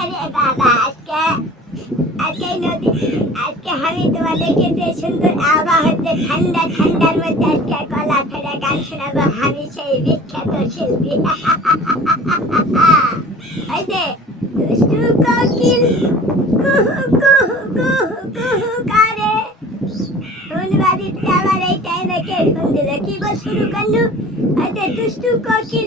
আরে বাবা, আজকে আজকে নদী, আজকে আমি তোমাদেরকে যে সুন্দর আবহাওয়া ঠান্ডা, ঠান্ডার মধ্যে আজকে গলা ছেড়ে গান শোনাবো, আমি সেই বিখ্যাত শিল্পী। ওই যে, দুষ্টু কোকিল, কুহু কুহু কুহু কুহু করে। ফুলবাড়িতে আবার এই টাইমে কে ফোন দিল? কি বল শুরু করলু? ওই যে দুষ্টু কোকিল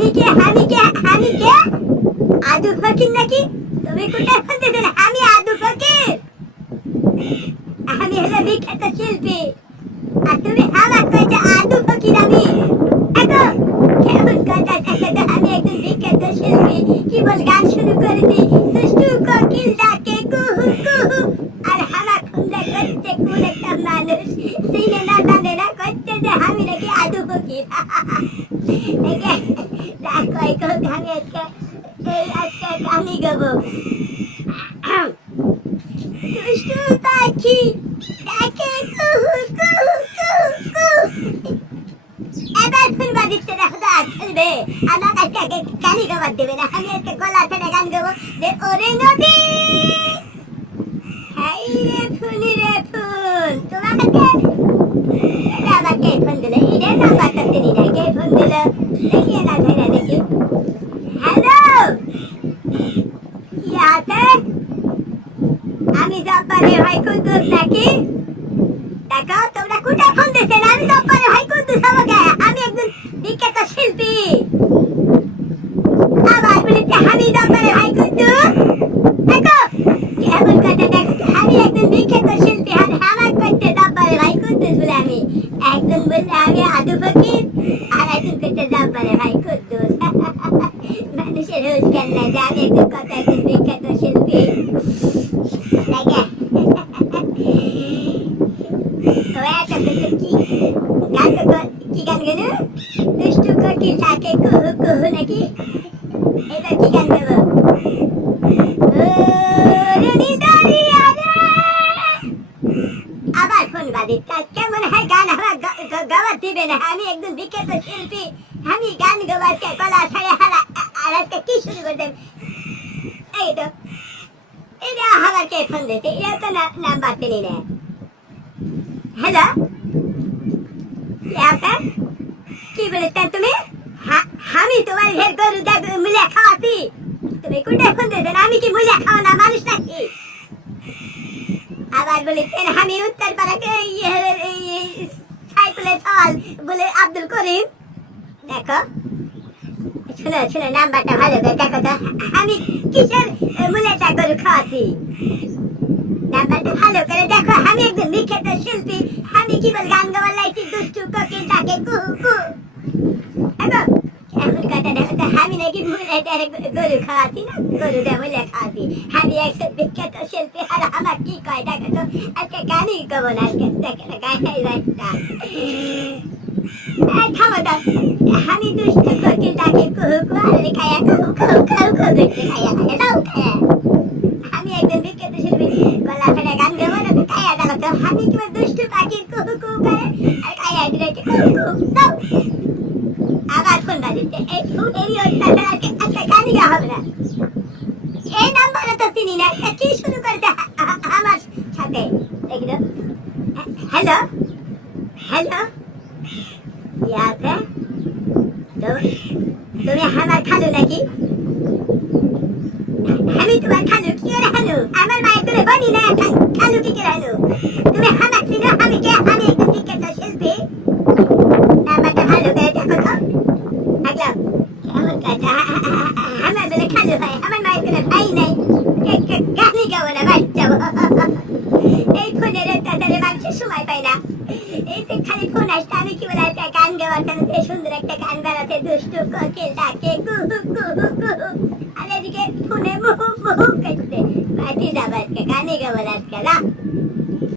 আমি কে আমি কে আমি কে আদু ফকির নাকি? তুমি কোথায় দিয়েছেন আমি আদু ফকির। আমি হলো বিখ্যাত শিল্পী। আর তুমি আমার কইছো আদু ফকির আমি। এতো কেমন কথা দেখাতে আমি একজন বিখ্যাত শিল্পী। কি বল, গান শুরু করেছি। দুষ্টু কোকিল ডাকে কুহু কুহু। আর হামা খুন্দা করছে কোন একটা মানুষ। সিনে না জানে করছে যে আমি নাকি আদু ফকির। দেখে আমি আজকে আজকে ফুল বাজিতে দেখো তো খেলবে আমার আজকে গানই গাবার দেবে না আমি আজকে গলা ছেড়ে গান গাবো যে ওরে নদী হাই রে ফুলি রে ফুল তোমাকে এটা আবার কে ফোন দিল ইরে নাম্বারটা চিনি না কে ফোন দিল দেখি না ধরে দেখি হ্যালো কি আছে আমি জব্বারে ভাই কুদ্দুস নাকি? দেখো, তোমরা কোথায় ফোন দিয়েছেন আমি জব্বারে ভাই কুদ্দুস আমাকে। আমি একজন বিখ্যাত শিল্পী। আবার বলেছে, আমি জব্বারে ভাই কুদ্দুস দেখো কেমন কথা? দেখো, আমি একজন বিখ্যাত শিল্পী। আর আমার করতে জব্বারে ভাই কুদ্দুস বলে আমি একজন বলছে আমি আদু ফকির। আর একজন করতে জব্বারে ভাই কুদ্দুস মানুষের জ্ঞান নাই যে আমি একজন কত একজন বিখ্যাত শিল্পী দেখে তো একটা বলছে কি গান তো কর- কি গান গেল দুষ্টু কোকিল ডাকে কুহু কুহু নাকি এবার কি গান গাবো ওরে নিদারিয়া রে। আবার ফোন বাজে তা কেমন হয় গান আমার গা- গা- গাওয়ার দিবে না আমি একজন বিখ্যাত শিল্পী আমি গান গাওয়াতে গলা ছাড়ে হারা আ- আর আজকে কি শুরু করতে এই তো এটা আবার কে ফোন দিয়েছে এটা তো না- নাম্বার চিনি না হ্যালো কি আছে কি বলেছেন তুমি হা- আমি তোমার ঘের গরু দেখ মিলে খাওয়াছি। তুমি কোথায় ফোন দিয়েছেন আমি কি মিলে খাওয়া না মানুষ নাকি? আবার বলেছেন আমি উত্তর পাড়াকে সাইকেলে বলে আব্দুল করিম। দেখো। শোনো শোনো, নাম্বারটা ভালো করে দেখো তো। আমি কিসের মুলেটা গরু খাওয়াছি? নাম্বারটা ভালো করে দেখো। আমি একজন বিখ্যাত শিল্পী। আমি কি বল গান গাওয়ার লাইছি দুষ্টু কোকিল ডাকে কুহু কুহু এখন এমন কথা দেখো তো আমি নাকি মুলেটার গরু খাওয়াছি না গরু দিয়ে মুলে খাওয়াছি আমি একজন বিখ্যাত শিল্পী আর আমার কি কয় দেখো তো আজকে গানই গাবো না আজকে না গায়ে যায় এই থামো তো আমি দুষ্টু কোকিল ডাকে কুহু আর খায়া কুহু কুহু কুহু কুহু করতে খায়া দাও খায়া আমি একজন বিখ্যাত শিল্পী গলা ফেলে গান গাবো না তো খায়া দাও তো আমি কিবা দুষ্টু পাখির কুহু কুহু করে আর খায়া দিলে কুহু কুহু দাও হ্যালো? হ্যালো? তুমি আমার খালু নাকি? আমি তোমার খালু, কি খালু? আমার মায়ের করে বনি না খালু কি করে খালু তুমি আমার ছিল, আমি কে না বাড়ি যাব এই ফোনের তাদের মানুষের সময় পাই না এই তো খালি ফোন আসতে আমি কি বলে একটা গান গাওয়ার যে সুন্দর একটা গান বানাতে দুষ্টু কোকিল ডাকে কুহু কুহু কুহু আর এদিকে ফোনে মুখ মুহু করছে পাটি দাবাজকে গানে গাবো আজকে না